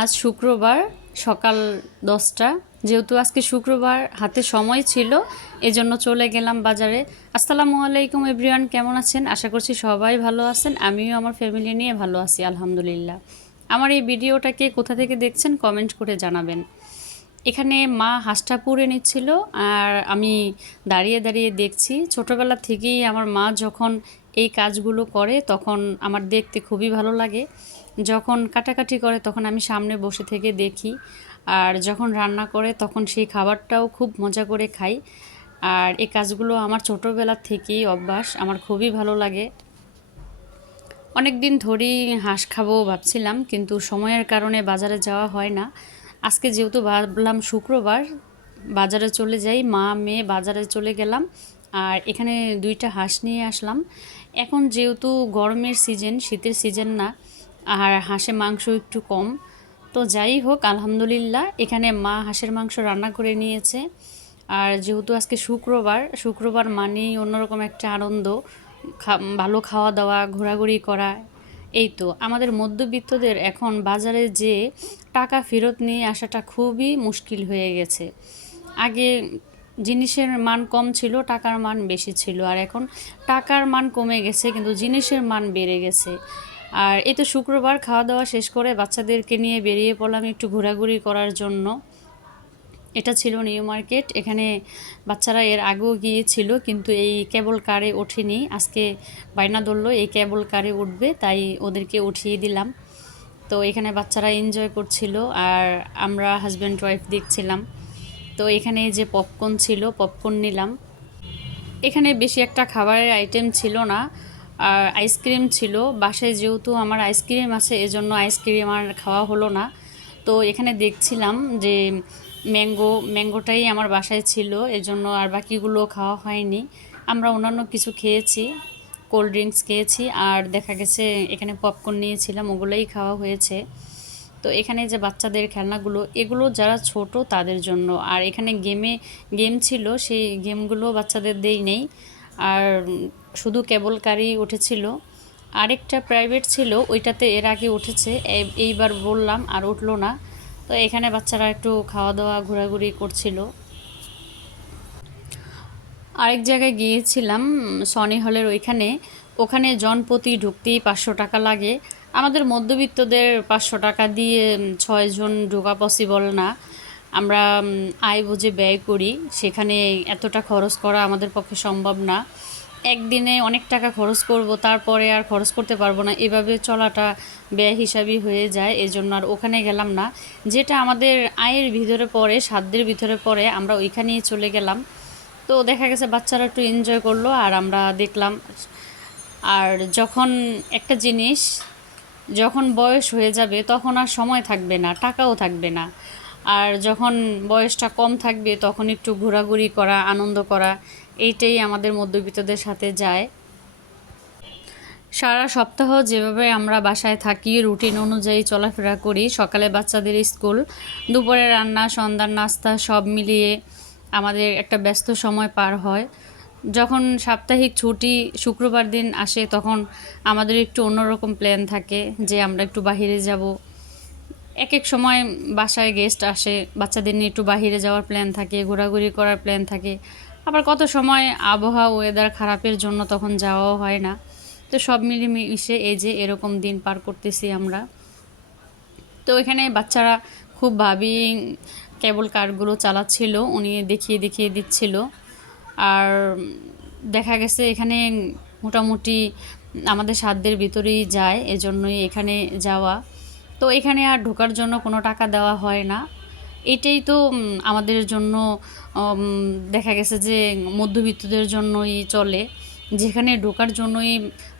আজ শুক্রবার সকাল 10টা। যেহেতু আজকে শুক্রবার হাতে সময় ছিল, এজন্য চলে গেলাম বাজারে। আসসালামু আলাইকুম এভরিওয়ান, কেমন আছেন? আশা করছি সবাই ভালো আছেন। আমিও আমার ফ্যামিলি নিয়ে ভালো আছি আলহামদুলিল্লাহ। আমার এই ভিডিওটাকে কোথা থেকে দেখছেন কমেন্ট করে জানাবেন। এখানে মা হাঁসটা পুড়ে নিচ্ছিল আর আমি দাঁড়িয়ে দাঁড়িয়ে দেখছি। ছোটোবেলা থেকেই আমার মা যখন এই কাজগুলো করে তখন আমার দেখতে খুবই ভালো লাগে। যখন কাটাকাটি করে তখন আমি সামনে বসে থেকে দেখি, আর যখন রান্না করে তখন সেই খাবারটাও খুব মজা করে খাই। আর এই কাজগুলো আমার ছোটোবেলা থেকেই অভ্যাস, আমার খুবই ভালো লাগে। অনেক দিন ধরেই হাঁস খাবো ভাবছিলাম, কিন্তু সময়ের কারণে বাজারে যাওয়া হয় না। আজকে যেহেতু ভাবলাম শুক্রবার, বাজারে চলে যাই, মা মেয়ে বাজারে চলে গেলাম। আর এখানে 2টা হাঁস নিয়ে আসলাম। এখন যেহেতু গরমের সিজন, শীতের সিজন না, আর হাঁসের মাংস একটু কম। তো যাই হোক আলহামদুলিল্লাহ, এখানে মা হাঁসের মাংস রান্না করে নিয়েছে। আর যেহেতু আজকে শুক্রবার, শুক্রবার মানেই অন্যরকম একটা আনন্দ, ভালো খাওয়া দাওয়া, ঘোরাঘুরি করা। এই তো আমাদের মধ্যবিত্তদের এখন বাজারে যে টাকা ফেরত নিয়ে আসাটা খুবই মুশকিল হয়ে গেছে। আগে জিনিসের মান কম ছিল, টাকার মান বেশি ছিল, আর এখন টাকার মান কমে গেছে কিন্তু জিনিসের মান বেড়ে গেছে। আর এই তো শুক্রবার খাওয়া দাওয়া শেষ করে বাচ্চাদেরকে নিয়ে বেরিয়ে পড়লাম একটু ঘোরাঘুরি করার জন্য। এটা ছিল নিউ মার্কেট। এখানে বাচ্চারা এর আগেও গিয়েছিল কিন্তু এই কেবল কারে ওঠেনি। আজকে বায়না ধরলো এই কেবল কারে উঠবে, তাই ওদেরকে উঠিয়ে দিলাম। তো এখানে বাচ্চারা এনজয় করছিল আর আমরা হাজব্যান্ড ওয়াইফ দেখছিলাম। তো এখানে যে পপকর্ন ছিল, পপকর্ন নিলাম। এখানে বেশি একটা খাবারের আইটেম ছিল না, আর আইসক্রিম ছিল। বাসায় যেহেতু আমার আইসক্রিম আছে, এজন্য আইসক্রিম আর খাওয়া হলো না। তো এখানে দেখছিলাম যে ম্যাঙ্গোটাই আমার বাসায় ছিল, এজন্য আর বাকিগুলো খাওয়া হয়নি। আমরা অন্যান্য কিছু খেয়েছি, কোল্ড ড্রিঙ্কস খেয়েছি, আর দেখা গেছে এখানে পপকর্ন নিয়েছিলাম, ওগুলোই খাওয়া হয়েছে। তো এখানে যে বাচ্চাদের খেলনাগুলো, এগুলো যারা ছোট তাদের জন্য। আর এখানে গেম ছিল, সেই গেমগুলো বাচ্চাদের দেই নেই। আর শুধু কেবল কারই উঠেছিল। আরেকটা প্রাইভেট ছিল, ওইটাতে এর আগে উঠেছে, এইবার বললাম আর উঠলো না। তো এখানে বাচ্চারা একটু খাওয়া দাওয়া ঘোরাঘুরি করছিল। আরেক জায়গায় গিয়েছিলাম সনি হলের ওখানে জনপ্রতি ঢুকতেই 500 টাকা লাগে। আমাদের মধ্যবিত্তদের 500 টাকা দিয়ে 6 জন ঢোকা পসিবল না। আমরা আয় বুঝে ব্যয় করি, সেখানে এতটা খরচ করা আমাদের পক্ষে সম্ভব না। একদিনে অনেক টাকা খরচ করব, তারপরে আর খরচ করতে পারবো না, এভাবে চলাটা ব্যয় হিসাবই হয়ে যায়। এজন্য আর ওখানে গেলাম না। যেটা আমাদের আয়ের ভিতরে পড়ে, সাধ্যের ভিতরে পড়ে, আমরা ওইখানেই চলে গেলাম। তো দেখা গেছে বাচ্চারা একটু এনজয় করলো আর আমরা দেখলাম। আর যখন একটা জিনিস যখন বয়স হয়ে যাবে তখন আর সময় থাকবে না, টাকাও থাকবে না। আর যখন বয়সটা কম থাকবে তখন একটু ঘোরাঘুরি করা, আনন্দ করা, এইটাই আমাদের মধ্যবিত্তদের সাথে যায়। সারা সপ্তাহ যেভাবে আমরা বাসায় থাকি, রুটিন অনুযায়ী চলাফেরা করি, সকালে বাচ্চাদের স্কুল, দুপুরে রান্না, সন্ধ্যার নাস্তা, সব মিলিয়ে আমাদের একটা ব্যস্ত সময় পার হয়। যখন সাপ্তাহিক ছুটি শুক্রবার দিন আসে তখন আমাদের একটু অন্যরকম প্ল্যান থাকে যে আমরা একটু বাহিরে যাব। এক এক সময় বাসায় গেস্ট আসে, বাচ্চাদের নিয়ে একটু বাহিরে যাওয়ার প্ল্যান থাকে, ঘোরাঘুরি করার প্ল্যান থাকে। আবার কত সময় আবহাওয়া ওয়েদার খারাপের জন্য তখন যাওয়াও হয় না। তো সব মিলেমিশে এই যে এরকম দিন পার করতেছি আমরা। তো এখানে বাচ্চারা খুব কেবল কারগুলো চালাচ্ছিল, উনি দেখিয়ে দেখিয়ে দিচ্ছিল। আর দেখা গেছে এখানে মোটামুটি আমাদের সাধ্যের ভিতরেই যায়, এজন্যই এখানে যাওয়া। তো এখানে আর ঢোকার জন্য কোনো টাকা দেওয়া হয় না। এটাই তো আমাদের জন্য দেখা গেছে যে মধ্যবিত্তদের জন্যই চলে। যেখানে ঢোকার জন্যই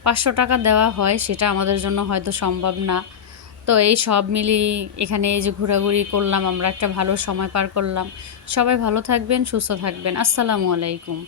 500 টাকা দেওয়া হয়, সেটা আমাদের জন্য হয়তো সম্ভব না। তো এই সব মিলিয়ে এখানে এই যে ঘোরাঘুরি করলাম, আমরা একটা ভালো সময় পার করলাম। সবাই ভালো থাকবেন, সুস্থ থাকবেন। আসসালামু আলাইকুম।